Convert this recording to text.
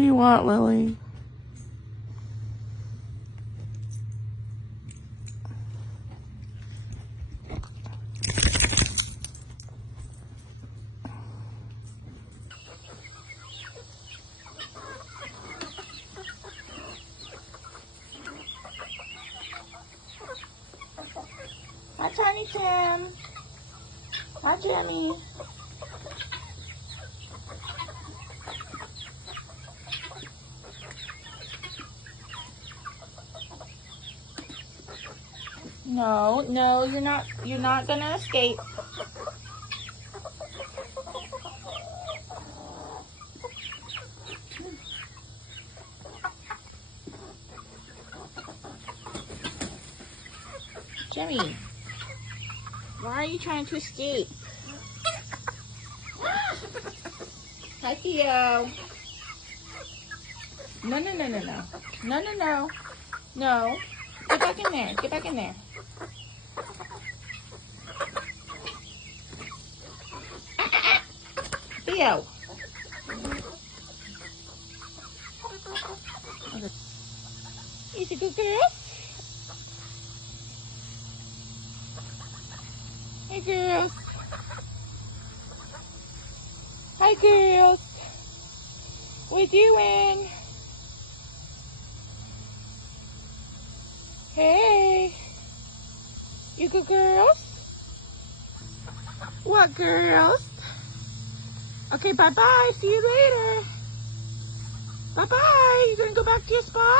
do you want, Lily? Hi, Tiny Tim. Hi, Jimmy. No, no, you're not gonna escape. Jimmy, why are you trying to escape? Hi, Theo. No, no, no, no, no. No, no, no. No. Get back in there. Get back in there. Theo. Okay. Is it good girl? Hey, girls. Hi, girls. What you doing? Hey. You good girls? What girls? Okay, bye-bye. See you later. Bye-bye. You gonna go back to your spot?